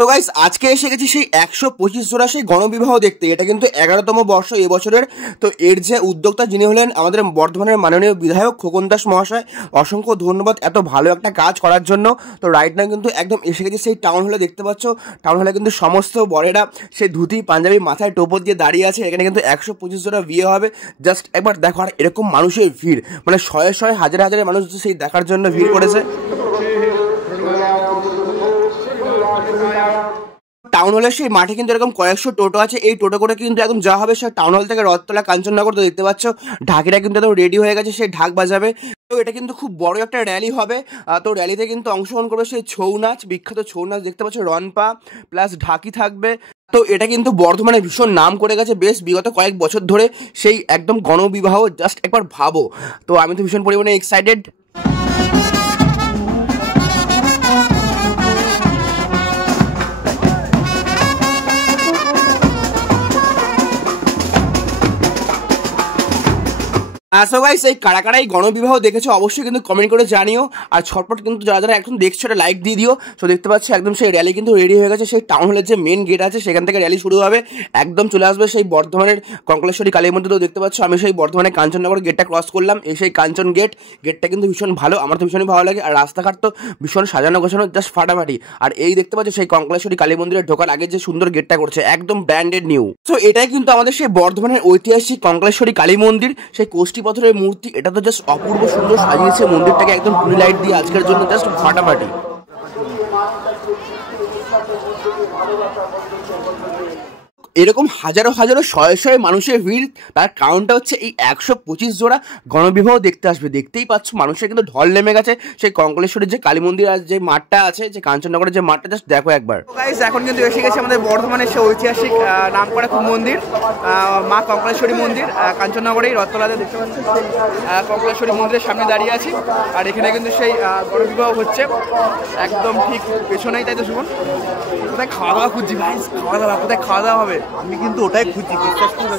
তো গাইস আজকে এসে গেছি সেই 125 জোড়া সেই গণবিবাহ দেখতে। এটা কিন্তু 11তম বর্ষ এবছরের। তো এর যে উদ্যোক্তা যিনি হলেন আমাদের বর্ধমানের মাননীয় বিধায়ক খোকন দাস মহাশয়, অসংখ্য ধন্যবাদ এত ভালো একটা কাজ করার জন্য। তো রাইট নাও কিন্তু একদম এসে গেছি সেই টাউন হলে, দেখতে পাচ্ছ টাউন হলে কিন্তু সমস্ত বরেরা সেই ধুতি পাঞ্জাবি মাথায় টোপর দিয়ে দাঁড়িয়ে আছে। এখানে কিন্তু 125 জোড়া বিয়ে হবে। জাস্ট একবার দেখো, আর এরকম মানুষের ভিড়, মানে শয়ে শয়ে হাজারে হাজারে মানুষ সেই দেখার জন্য ভিড় করেছে। টাউন হলের সেই মাঠে কিন্তু এরকম কয়েকশো টোটো আছে। এই টোটো করে কিন্তু একদম যাওয়া হবে সেই টাউন হল থেকে রথতলা কাঞ্চননগর। তো দেখতে পাচ্ছ ঢাকিরা কিন্তু একদম রেডি হয়ে গেছে, সেই ঢাক বাজাবে। তো এটা কিন্তু খুব বড় একটা র্যালি হবে। তো র্যালিতে কিন্তু অংশগ্রহণ করবে সেই ছৌ নাচ, বিখ্যাত ছৌ নাচ দেখতে পাচ্ছ, রনপা প্লাস ঢাকি থাকবে। তো এটা কিন্তু বর্ধমানে ভীষণ নাম করে গেছে বেশ বিগত কয়েক বছর ধরে, সেই একদম গণবিবাহ। জাস্ট একবার ভাবো। তো আমি তো ভীষণ পরিমাণে এক্সাইটেড। সো গাইস, এই কারা কারা এই গণবিবাহ দেখেছো অবশ্যই কিন্তু কমেন্ট করে জানিও। আর ছটপট কিন্তু যারা যারা এখন দেখছো এটা লাইক দিয়ে দিও। তো দেখতে পাচ্ছি একদম সেই র্যালি কিন্তু রেডি হয়ে গেছে। সেই টাউন হলের যে মেন গেট আছে সেখান থেকে র্যালি শুরু হবে, একদম চলে আসবে সেই বর্ধমানের কঙ্কলেশ্বরী কালী মন্দির। তো দেখতে পাচ্ছ আমি সেই বর্ধমানের কাঞ্চননগর গেটটা ক্রস করলাম। এই সেই কাঞ্চন গেটটা কিন্তু ভীষণ ভালো, আমার তো ভীষণই ভালো লাগে। আর রাস্তাঘাট তো ভীষণ সাজানো গোছানো, জাস্ট ফাটাফাটি। আর এই দেখতে পাচ্ছ সেই কঙ্কলেশ্বরী কালী মন্দিরে ঢোকার আগে যে সুন্দর গেটটা করছে, একদম ব্র্যান্ডেড নিউ। তো এটাই কিন্তু আমাদের সেই বর্ধমানের ঐতিহাসিক কঙ্কলেশ্বরী কালী মন্দির, সেই কোষ্ঠী পাথরের মূর্তি। এটা তো জাস্ট অপূর্ব সুন্দর সাজিয়েছে মন্দিরটাকে, একদম টুনি লাইট দিয়ে আজকের জন্য জাস্ট ফাটাফাটি। এরকম হাজারো হাজারো শয়ে শয়ে মানুষের ভিড়, তার কারণটা হচ্ছে এই 125 জোড়া গণবিবাহ দেখতে আসবে। দেখতেই পাচ্ছ মানুষের কিন্তু ঢল নেমে গেছে সেই কঙ্কলেশ্বরের যে কালী মন্দির আর যে মাঠটা আছে, যে কাঞ্চননগরের যে মাঠটা, জাস্ট দেখো একবার। গাইস এখন কিন্তু এসে গেছে আমাদের বর্ধমানের সেই ঐতিহাসিক নামকরা খুব মন্দির, মা কঙ্কলেশ্বরী মন্দির, কাঞ্চননগরেই রথতলাতে দেখতে পাচ্ছি সেই কঙ্কলেশ্বরী মন্দিরের সামনে দাঁড়িয়ে আছি। আর এখানে কিন্তু সেই গণবিবাহ হচ্ছে একদম ঠিক পেছনেই, তাই তো শুনুন। কোথায় খাওয়া দাওয়া খুঁজছি ভাই, কোথায় খাওয়া দাওয়া হবে? আমি কিন্তু ওটাই খুঁজছি,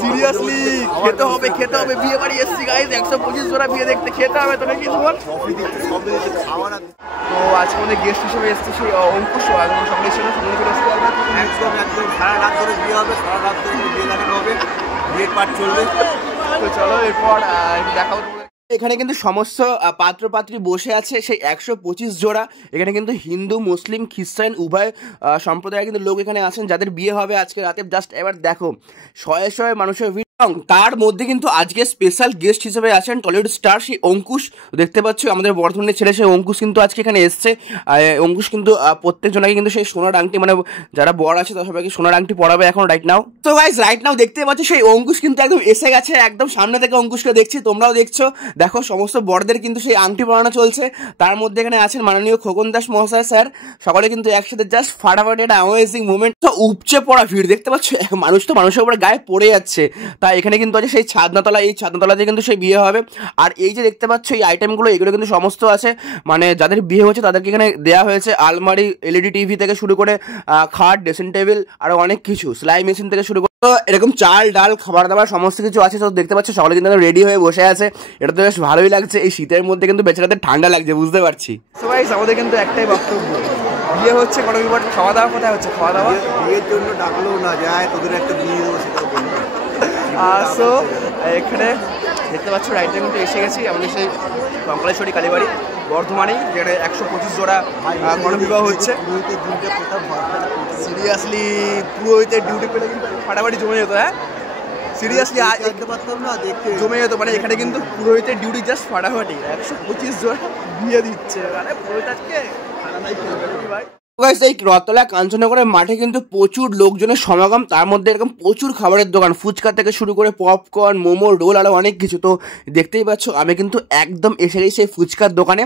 সিরিয়াসলি খেতে হবে বিয়ে বাড়ি এসছি গাইস, 125 জোড়া বিয়ে দেখতে খেতে হবে তো নাকি বল। তো আজকে আমাদের গেস্ট হিসেবে এসছে সেই অঙ্কুশ, সকালে ছিল একদম সারা রাত ধরে বিয়ে হবে, সারা রাত ধরে বিয়ে দেখানো হবে, বিয়ের পাঠ চলবে। তো চলো এরপর দেখা হতো। এখানে কিন্তু সমস্ত পাত্র পাত্রী বসে আছে সেই 125 জোড়া। এখানে কিন্তু হিন্দু মুসলিম খ্রিস্টান উভয় সম্প্রদায়ের কিন্তু লোক এখানে আছেন যাদের বিয়ে হবে আজকে রাতে। জাস্ট এবার দেখো শয়ে শয়ে মানুষের ভিড়। তার মধ্যে কিন্তু আজকে স্পেশাল গেস্ট হিসেবে আছেন টলিউড স্টার সেই অঙ্কুশ। দেখতে পাচ্ছ আমাদের বর্ধমানের ছেলে সেই অঙ্কুশ কিন্তু আজকে এখানে এসছে। অঙ্কুশ কিন্তু প্রত্যেকজনকে কিন্তু সেই সোনার আংটি, মানে যারা বর আছে তার সবাইকে সোনার আংটি পরাবে এখন রাইট নাও। তো গাইস রাইট নাও দেখতে পাচ্ছ সেই অঙ্কুশ কিন্তু একদম এসে গেছে, একদম সামনে থেকে অঙ্কুশকে দেখছি, তোমরাও দেখছো। দেখো সমস্ত বড়দের কিন্তু সেই আংটি পরানো চলছে। তার মধ্যে এখানে আছেন মাননীয় খোকন দাস মহাশয় স্যার, সকলে কিন্তু একসাথে জাস্ট ফাটাফাটি একটা অ্যামেজিং মুভমেন্ট। তো উপচে পড়া ভিড় দেখতে পাচ্ছ, মানুষ তো মানুষের উপরে গায়ে পড়ে যাচ্ছে। তাই এখানে কিন্তু আছে সেই ছাদনাতলা, এই ছাদনাতলাতে কিন্তু সেই বিয়ে হবে। আর এই যে দেখতে পাচ্ছ এই আইটেমগুলো, এগুলো কিন্তু সমস্ত আছে, মানে যাদের বিয়ে হচ্ছে তাদেরকে এখানে দেওয়া হয়েছে আলমারি, এলইডি টিভি থেকে শুরু করে খাট, ড্রেসিং টেবিল, আরো অনেক কিছু, সেলাই মেশিন থেকে শুরু করে এরকম চাল ডাল খাবার দাবার সমস্ত কিছু আছে। তো দেখতে পাচ্ছ সকলে কিন্তু রেডি হয়ে বসে আছে। এটা তো বেশ ভালোই লাগছে, এই শীতের মধ্যে কিন্তু বেচারাদের ঠান্ডা লাগছে, বুঝতে পারছি। তো গাইস আমাদের কিন্তু একটাই বক্তব্য, বিয়ে হচ্ছে গণবিবাহ, খাওয়া দাওয়া কোথায় হচ্ছে? খাওয়া দাওয়া বিয়ের জন্য ডাকলেও না যায়, তোদের একটা বিয়ে দেবো সেটাও বলবো। সো এখানে দেখতে পাচ্ছ রাইটে কিন্তু এসে গেছি আমাদের সেই কঙ্কলেশ্বরী কালীবাড়ি বর্ধমানেই, যেখানে 125 জোড়া গণবিবাহ হচ্ছে। সিরিয়াসলি পুরোহিতের ডিউটি পেলে কিন্তু ফাটাফাটি জমে যেত। হ্যাঁ সিরিয়াসলি দেখতে পারতাম না, দেখতে জমে যেত। মানে এখানে কিন্তু পুরোহিতের ডিউটি জাস্ট ফাটাফাটি, 125 জোড়া বিয়ে দিচ্ছে, মানে পুরোহিত আজকে ভাই। এই রথতলা কাঞ্চননগরের মাঠে কিন্তু প্রচুর লোকজনের সমাগম, তার মধ্যে এরকম প্রচুর খাবারের দোকান, ফুচকা থেকে শুরু করে পপকর্ন, মোমো, রোল, আরও অনেক কিছু। তো দেখতেই পাচ্ছ আমি কিন্তু একদম এসে গেছি সেই ফুচকার দোকানে।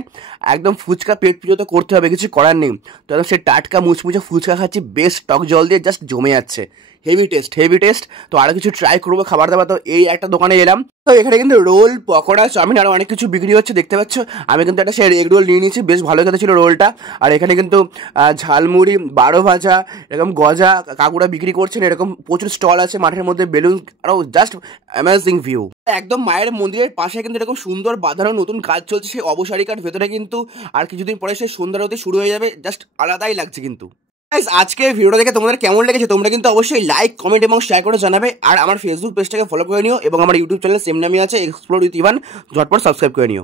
একদম ফুচকা পেট পুজো তো করতে হবে, কিছু করার নেই। তো একদম সে টাটকা মুচমুচে ফুচকা খাচ্ছি, বেশ টক জল দিয়ে, জাস্ট জমে যাচ্ছে, হেভি টেস্ট। তো আরও কিছু ট্রাই করবো খাবার দাবার। তো এই একটা দোকানে এলাম। তো এখানে কিন্তু রোল, পকোড়া, চাউমিন আরও অনেক কিছু বিক্রি হচ্ছে দেখতে পাচ্ছ। আমি কিন্তু একটা সেই এগ রোল নিয়ে নিয়েছি, বেশ ভালো খেতে ছিল রোলটা। আর এখানে কিন্তু ঝালমুড়ি, বারো ভাজা, এরকম গজা কাকুরা বিক্রি করছেন। এরকম প্রচুর স্টল আছে মাঠের মধ্যে, বেলুন, আরও জাস্ট অ্যামেজিং ভিউ। একদম মায়ের মন্দিরের পাশে কিন্তু এরকম সুন্দর বাঁধানো নতুন কাজ চলছে সেই অবসারিকার ভেতরে কিন্তু। আর কিছুদিন পরে সেই সন্ধ্যারতি শুরু হয়ে যাবে, জাস্ট আলাদাই লাগছে কিন্তু। আজকে ভিডিওটা দেখে তোমাদের কেমন লেগেছে তোমরা কিন্তু অবশ্যই লাইক কমেন্ট এবং শেয়ার করে জানাবে। আর আমার ফেসবুক পেজটাকে ফলো করে নিও এবং আমার ইউটিউব চ্যানেল সেম নামে আছে এক্সপ্লোর উইথ ইভান, ঝটপট সাবস্ক্রাইব করে নিও।